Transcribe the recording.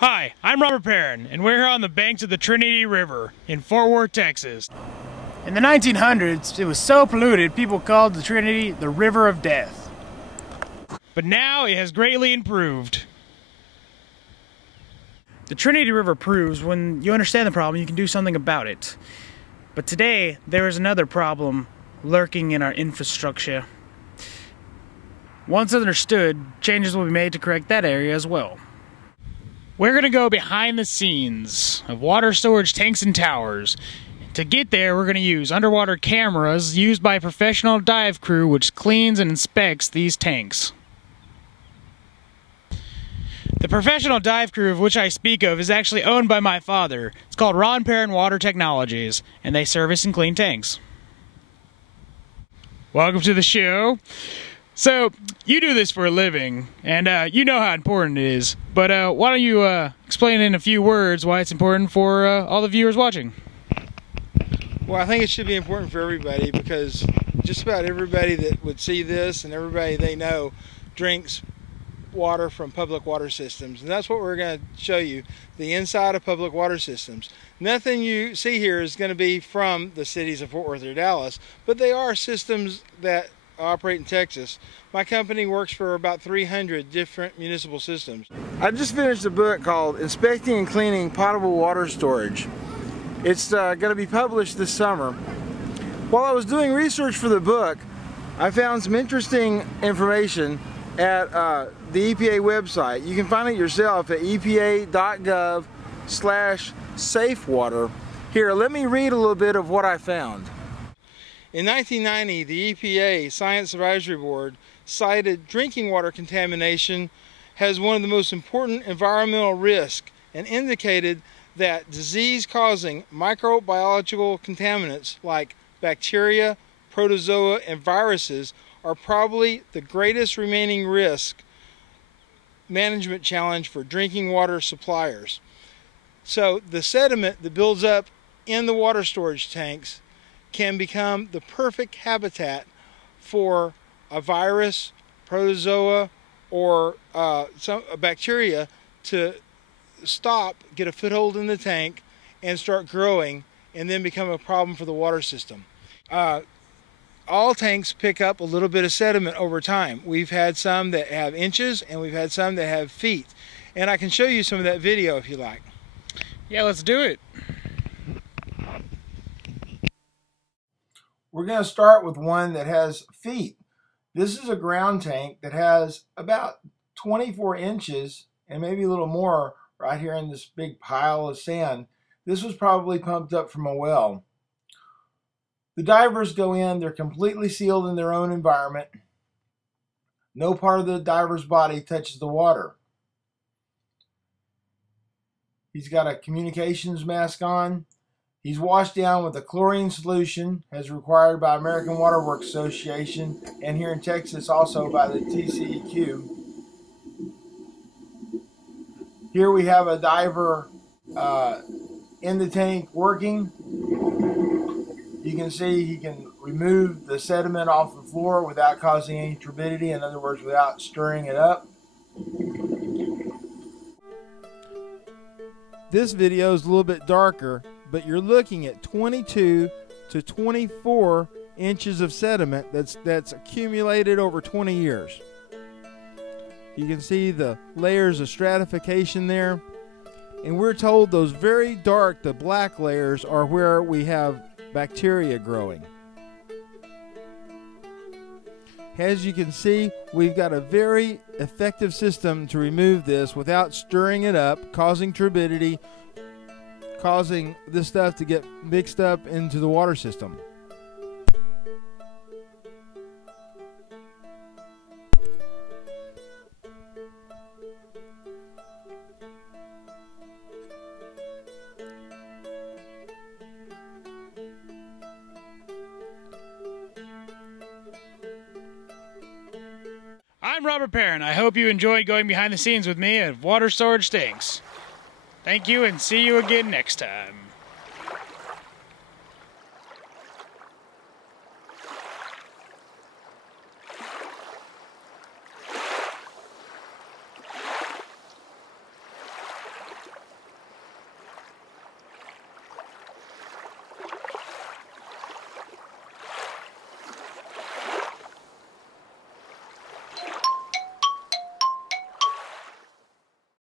Hi, I'm Robert Perrin, and we're here on the banks of the Trinity River in Fort Worth, Texas. In the 1900s, it was so polluted, people called the Trinity the River of Death. But now it has greatly improved. The Trinity River proves when you understand the problem, you can do something about it. But today, there is another problem lurking in our infrastructure. Once understood, changes will be made to correct that area as well. We're going to go behind the scenes of water storage tanks and towers. To get there, we're going to use underwater cameras used by a professional dive crew which cleans and inspects these tanks. The professional dive crew of which I speak of is actually owned by my father. It's called Ron Perrin Water Technologies, and they service and clean tanks. Welcome to the show. So, you do this for a living, and you know how important it is, but why don't you explain in a few words why it's important for all the viewers watching? Well, I think it should be important for everybody because just about everybody that would see this and everybody they know drinks water from public water systems, and that's what we're going to show you, the inside of public water systems. Nothing you see here is going to be from the cities of Fort Worth or Dallas, but they are systems that operate in Texas. My company works for about 300 different municipal systems. I just finished a book called Inspecting and Cleaning Potable Water Storage. It's going to be published this summer. While I was doing research for the book, I found some interesting information at the EPA website. You can find it yourself at epa.gov/safewater. Here, let me read a little bit of what I found. In 1990, the EPA Science Advisory Board cited drinking water contamination as one of the most important environmental risks and indicated that disease-causing microbiological contaminants like bacteria, protozoa, and viruses are probably the greatest remaining risk management challenge for drinking water suppliers. So the sediment that builds up in the water storage tanks can become the perfect habitat for a virus, protozoa, or a bacteria to get a foothold in the tank and start growing and then become a problem for the water system. All tanks pick up a little bit of sediment over time. We've had some that have inches and we've had some that have feet. And I can show you some of that video if you like. Yeah, let's do it. We're going to start with one that has feet. This is a ground tank that has about 24 inches and maybe a little more right here in this big pile of sand. This was probably pumped up from a well. The divers go in, they're completely sealed in their own environment. No part of the diver's body touches the water. He's got a communications mask on. He's washed down with a chlorine solution as required by American Water Works Association and here in Texas also by the TCEQ. Here we have a diver in the tank working. You can see he can remove the sediment off the floor without causing any turbidity, in other words, without stirring it up. This video is a little bit darker, but you're looking at 22 to 24 inches of sediment that's accumulated over 20 years. You can see the layers of stratification there, and we're told those very dark, the black layers, are where we have bacteria growing. As you can see, we've got a very effective system to remove this without stirring it up, causing turbidity, causing this stuff to get mixed up into the water system. I'm Robert Perrin. I hope you enjoyed going behind the scenes with me at Water Storage Tanks. Thank you and see you again next time.